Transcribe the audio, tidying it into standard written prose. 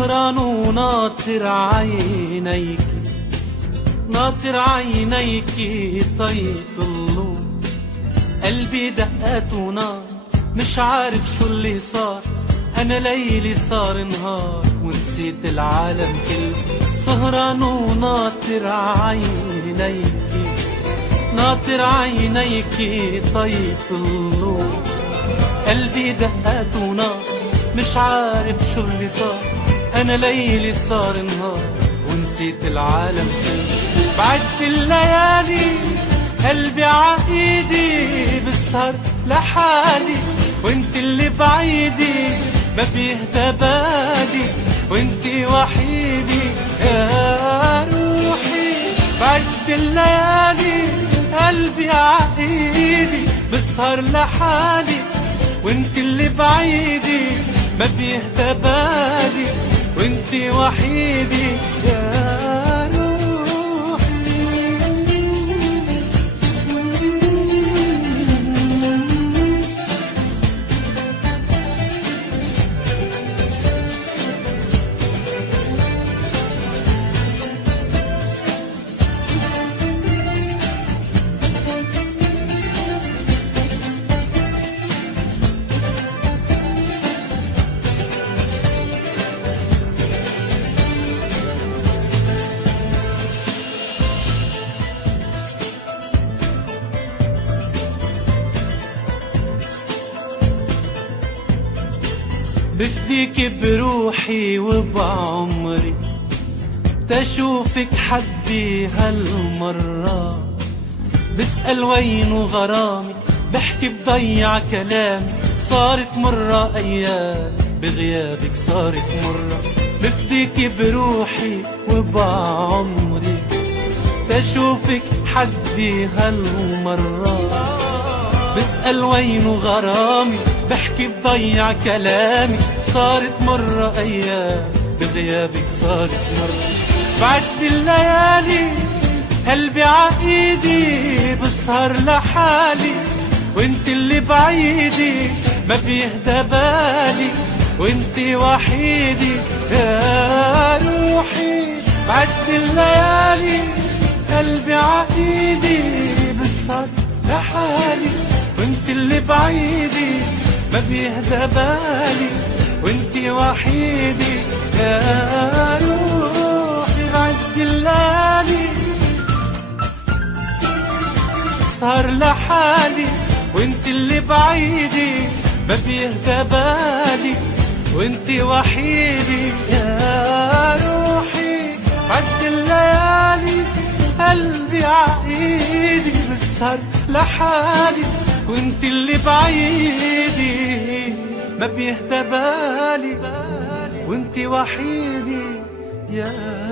سهران وناطر عينيك، ناطر عينيك طيطلوا قلبي دقات ونار، مش عارف شو اللي صار. أنا ليلي صار نهار ونسيت العالم كله. سهران وناطر عينيك، ناطر عينيك طيطلوا قلبي دقات ونار، مش عارف شو اللي صار. أنا ليلي صار نهار ونسيت العالم كله. بعد الليالي قلبي عايدي بالسهر لحالي، وانت اللي بعيدي ما بيهدى بالي، وانت وحيدي يا روحي. بعد الليالي قلبي عايدي بالسهر لحالي، وانت اللي بعيدي ما بيهدى بالي، وانت وحيدي يا روحي. بفديك بروحي وبعمري تشوفك حدي هالمرة. بسأل وينو غرامي، بحكي بضيع كلامي، صارت مرة أيام بغيابك صارت مرة. بفديك بروحي وبعمري تشوفك حدي هالمرة. بسأل وينو غرامي، بحكي بضيع كلامي، صارت مرة أيام بغيابك صارت مرة. بعد الليالي قلبي عايدي بسهر لحالي، وانت اللي بعيدي ما بيهدى بالي، وانت وحيدي يا روحي. بعد الليالي قلبي عايدي بسهر لحالي، وانت اللي بعيدي ما بيهدى بالي، وانت وحيدي يا روحي. بعد الليالي صار لحالي، وانت اللي بعيدي ما بيهدى بالي، وانت وحيدي يا روحي. بعد الليالي قلبي عايدي بالسهر لحالي، وانت اللي بعيدي ما بيهدى بالي، وانت وحيدي يا